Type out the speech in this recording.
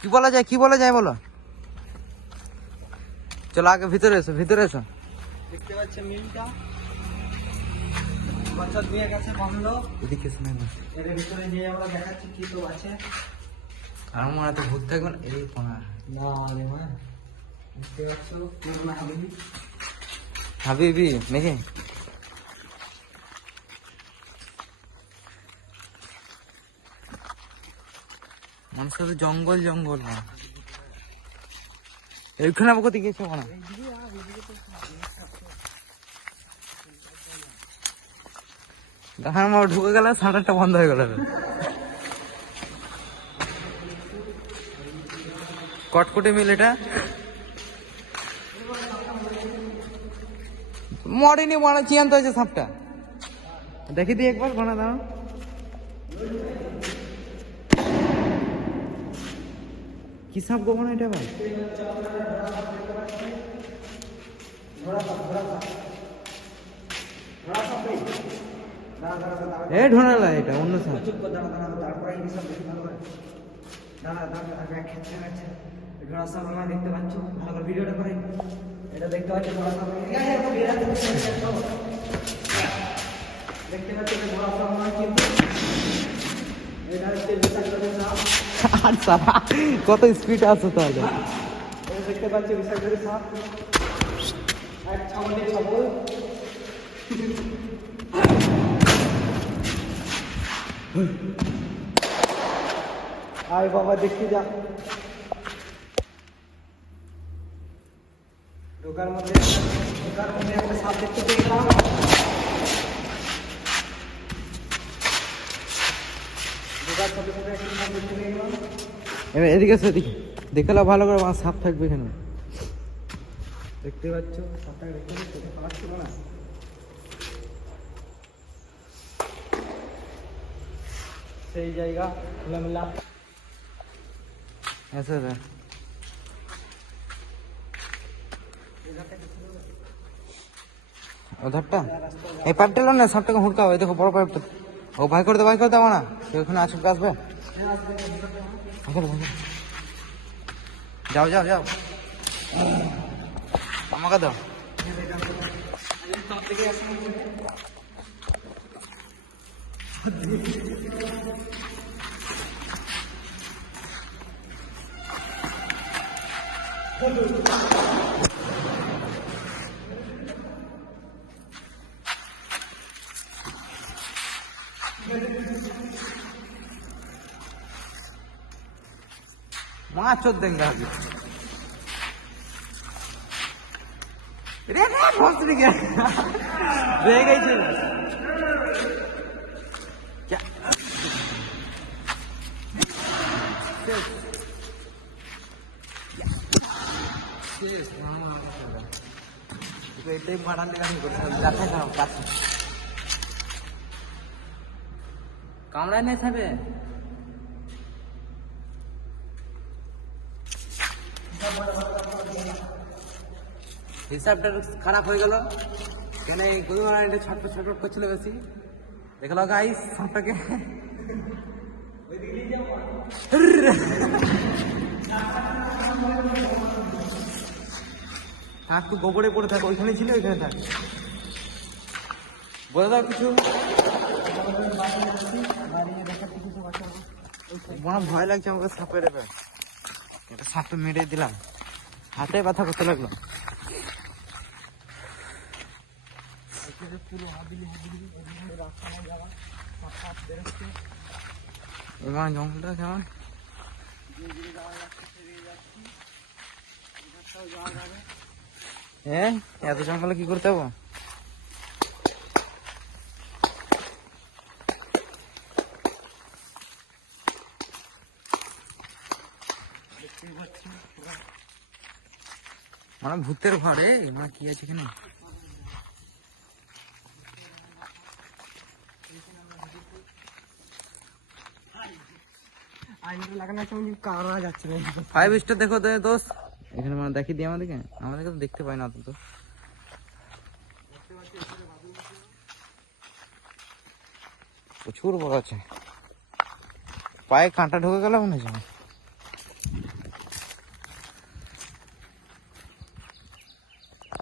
কি বলা যায় বলো। চলো আগে ভিতরে এসো দেখতে পাচ্ছেন মিলটা বছর দিয়ে গেছে বন্ধ। এদিকে শুনে না, এর ভিতরে যে আমরা দেখাচ্ছি কি তো আছে। আমার মনে তো ভূত থাকবে না। এই কোনা না রে মা, দেখতে পাচ্ছ পুরনো হাবিবি নাকি? মানুষের তো জঙ্গল না। এইখানে আবার কোথায় গেছে ওখানে? দেখার মা ঢুকে গেল, সাঁটারটা বন্ধ হয়ে গেল। কটকটে মিল এটা মরেনি, বানা চিয়ান্ত হয়েছে সাপটা। দেখি দিই একবার, বানা দাও। কি সাপ গো বানা এটা ভাই? এ ঢোনালা, এটা অন্য সাপ। দেখতে পাচ্ছ ভালো ভিডিওটা করে এটা দেখতে পাচ্ছ দেখতে পাচ্ছ কিন্তু এটা হচ্ছে কত স্পিড আছে তাহলে। দেখতে পাচ্ছি বিষাক্ত সাপ, এক ছাগল আয় বাবা দেখতে যা। ঢোকার মধ্যে একটা সাপ দেখতে পেলাম। ঢোকার সাথে সাথে একটা সাপ দেখতে পেলাম। এবার এদিকে দেখালো ভালো করে, সাপ থাকবে এখানে। দেখতে পাচ্ছ সাপটা দেখতে পাচ্ছিল না? সেই জায়গা খোলামেলা। আচ্ছা ওধারটা এই পাইপটা না, সাপটাকে হুড়কাও। এই দেখো বড় পাইপটা। ও ভাই করে দাও না, কেউ ওখানে আসবে আসবে। যাও আমাকে দাও। माँ चोद देंगे अभी। पहुंच नहीं गया, रह गई थी क्या? এটাই মারান কামড়ায় নাই সাবে। হিসাবটা খারাপ হয়ে গেল কেন? ছটফট করছিল বেশি। দেখলো গাইস সাপটাকে থাক, তুই গোবরে পড়ে থাক। ওইখানে ছিল, ওইখানে থাক। বলে দাও কিছু। বড় ভয় লাগছে আমাকে সাপের। এটা সাপটা মেরে দিলাম, হাতে ব্যথা করতে লাগলো। এবার জঙ্গলটা কেমন? হ্যাঁ, এত জঙ্গলে কি করতে হবো? মানে ভূতের ঘরে মানে কি আছে এখানে? ফাইভ স্টার দেখো তো দোস্ত, এখানে মানে দেখি দিই আমাদেরকে তো দেখতে পাই না তো। প্রচুর বড় আছে, পায়ে কাঁটা ঢুকে গেল মনে হচ্ছে।